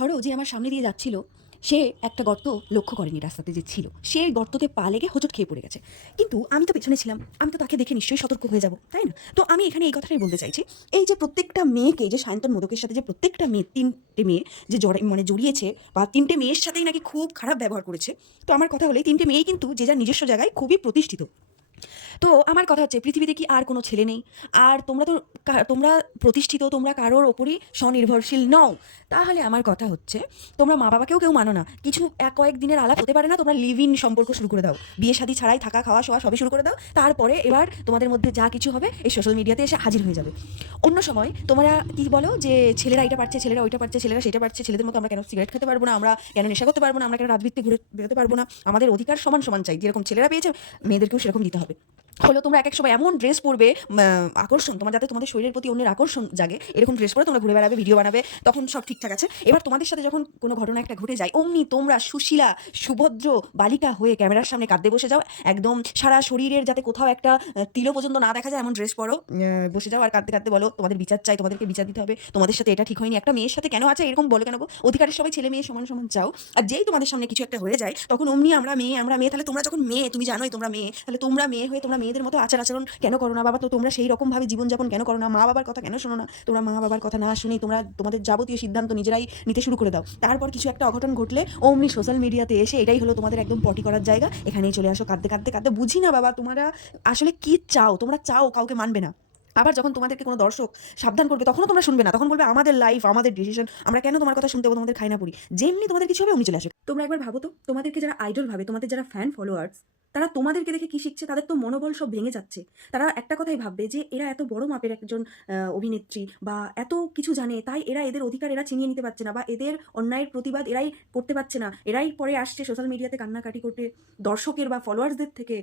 ধরো যে আমার সামনে দিয়ে যাচ্ছিল, সে একটা গর্ত লক্ষ্য করেনি রাস্তাতে যে ছিল। সে গর্ততে পা লেগে হোঁচট খেয়ে পড়ে গেছে। কিন্তু আমি তো পেছনে ছিলাম, আমি তো তাকে দেখে নিশ্চয়ই সতর্ক হয়ে যাব, তাই না? তো আমি এখানে এই কথাটাই বলতে চাইছি, এই যে প্রত্যেকটা মেয়েকে যে সায়ন্তন মোদকের সাথে যে প্রত্যেকটা মেয়ে, তিনটে মেয়ে যে জড়ে মানে জড়িয়েছে বা তিনটে মেয়ের সাথেই নাকি খুব খারাপ ব্যবহার করেছে, তো আমার কথা হলে তিনটে মেয়েই কিন্তু যে যার নিজস্ব জায়গায় খুবই প্রতিষ্ঠিত। তো আমার কথা হচ্ছে, পৃথিবীতে কি আর কোনো ছেলে নেই? আর তোমরা তো তোমরা প্রতিষ্ঠিত, তোমরা কারোর ওপরই স্বনির্ভরশীল নও। তাহলে আমার কথা হচ্ছে, তোমরা মা বাবাকেও কেউ মানো না। কিছু এক কয়েক দিনের আলাপ হতে পারে না, তোমরা লিভ ইন সম্পর্ক শুরু করে দাও। বিয়ে শাদী ছাড়াই থাকা, খাওয়া, শোয়া সবই শুরু করে দাও। তারপরে এবার তোমাদের মধ্যে যা কিছু হবে, এই সোশ্যাল মিডিয়াতে এসে হাজির হয়ে যাবে। অন্য সময় তোমরা কি বলো যে, ছেলেরা এটা পারছে, ছেলেরা ওইটা পারছে, ছেলেরা সেটা পারছে, ছেলেদের মতো আমরা কেন সিগারেট খেতে পারব না? আমরা কেন নেশা করতে পারব না? আমরা কেন রাজবৃত্তে ঘুরে বেরোতে পারব না? আমাদের অধিকার সমান সমান চাই। যেরকম ছেলেরা পেয়েছে, মেয়েদেরকেও সেরকম দিতে হবে। হবে হলো তোমরা এক এক সময় এমন ড্রেস পরবে আকর্ষণ, তোমার যাতে তোমাদের শরীরের প্রতি অন্যের আকর্ষণ জাগে। এরকম ড্রেস পরে তোমরা ঘুরে বেড়াবে ভিডিও বানাবে, তখন সব ঠিকঠাক আছে। এবার তোমাদের সাথে যখন কোনো ঘটনা একটা ঘটে যায়, অমনি তোমরা সুশীলা, সুভদ্র বালিকা হয়ে ক্যামেরার সামনে কাঁদতে বসে যাও। একদম সারা শরীরের যাতে কোথাও একটা তিলো পর্যন্ত না দেখা যায়, এমন ড্রেস পরো। বসে যাও আর কাঁদতে কাঁদতে বলো, তোমাদের বিচার চাই, তোমাদেরকে বিচার দিতে হবে। তোমাদের সাথে এটা ঠিক হয়নি। একটা মেয়ের সাথে কেন আছে, এরকম বলে কেন? অধিকারের সবাই ছেলে মেয়ে সমান সমান চাও। আর যেই তোমাদের সামনে কিছু একটা হয়ে যায়, তখন অমনি আমরা মেয়ে আমরা মেয়ে, তাহলে তোমরা যখন মেয়ে, তুমি জানোই তোমরা মেয়ে, তাহলে তোমরা মেয়ে হয়ে তোমরা মেয়েদের মতো আচার আচরণ কেন করো না বাবা? তো তোমরা সেই রকম ভাবে জীবনযাপন কেন করো না? মা বাবার কথা কেন শোনো না? তোমরা মা বাবার কথা না শুনেই তোমরা তোমাদের যাবতীয় সিদ্ধান্ত নিজেরাই নিতে শুরু করে দাও। তারপর কিছু একটা অঘটন ঘটলে অমনি সোশ্যাল মিডিয়াতে এসে এটাই হলো তোমাদের একদম পটি করার জায়গা। এখানেই চলে আসো, কাঁদতে কাঁদতে কাঁদতে। বুঝি না বাবা, তোমরা আসলে কি চাও? তোমরা চাও, কাউকে মানবে না। আবার যখন তোমাদেরকে কোনো দর্শক সাবধান করবে, তখনও তোমরা শুনবে না। তখন বলবে, আমাদের লাইফ আমাদের ডিসিশন আমরা কেন তোমার কথা শুনতে তোমাদের খাই না পড়ি? যেমনি তোমাদের কিছু হবে, অমনি চলে আসবে। তোমরা একবার ভাবো তো, তোমাদেরকে যারা আইডল ভাবে, তোমাদের যারা ফ্যান ফলোয়ার্স তারা তোমাদেরকে দেখে কি শিখছে? তাদের তো মনোবল সব ভেঙে যাচ্ছে। তারা একটা কথাই ভাববে যে, এরা এত বড় মাপের একজন অভিনেত্রী বা এত কিছু জানে, তাই এরা এদের অধিকার এরা চিনিয়ে নিতে পারছে না বা এদের অন্যায়ের প্রতিবাদ এরাই করতে পারছে না। এরাই পরে আসছে সোশ্যাল মিডিয়াতে কান্নাকাটি করতে। দর্শকের বা ফলোয়ার্সদের থেকে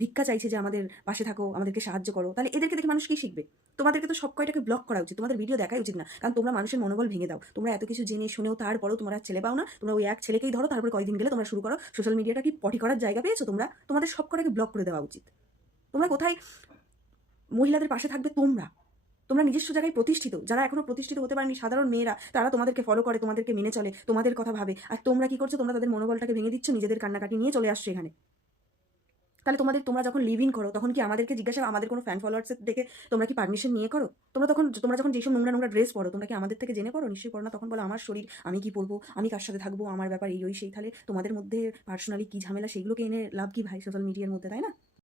ভিক্ষা চাইছে যে, আমাদের পাশে থাকো, আমাদেরকে সাহায্য করো। তাহলে এদেরকে দেখে মানুষ কি শিখবে? তোমাদেরকে তো সব কয়টাকে ব্লক করা উচিত, তোমাদের ভিডিও দেখাই উচিত না। কারণ তোমরা মানুষের মনোবল ভেঙে দাও। তোমরা এত কিছু জেনে শুনেও তারপরেও তোমরা ছেলে পাও না। তোমরা ওই এক ছেলেকেই ধরো, তারপর কয়েকদিন গেলে তোমরা শুরু করো। সোশ্যাল মিডিয়াটা কি পটি করার জায়গা পেয়েছ তোমরা? তোমাদের সব কটাকে ব্লক করে দেওয়া উচিত। তোমরা কোথায় মহিলাদের পাশে থাকবে তোমরা? তোমরা নিজস্ব জায়গায় প্রতিষ্ঠিত। যারা এখনও প্রতিষ্ঠিত হতে পারেনি, সাধারণ মেয়েরা, তারা তোমাদেরকে ফলো করে, তোমাদেরকে মেনে চলে, তোমাদের কথা ভাবে। আর তোমরা কি করছ? তোমরা তাদের মনোবলটাকে ভেঙে দিচ্ছ, নিজেদের কান্নাকাটি নিয়ে চলে আসছো এখানে। তাহলে তোমাদের, তোমরা যখন লিভ ইন করো, তখন কি আমাদেরকে জিজ্ঞাসা, আমাদের কোনো ফ্যান ফলোয়ার্সের দেখে তোমরা কি পারমিশন নিয়ে করো? তোমরা তখন, তোমরা যখন যেসব নোংরা নোংরা ড্রেস পরো, তোমরা কি আমাদের থেকে জেনে করো নিশ্চয়ই করো না। তখন বলো, আমার শরীর, আমি কি পরবো? আমি কার সাথে থাকব? আমার ব্যাপার এই, ওই, সেই। তাহলে তোমাদের মধ্যে পার্সোনালি কি ঝামেলা? সেইগুলোকে এনে লাভ কি ভাই সোশ্যাল মিডিয়ার মধ্যে, তাই না?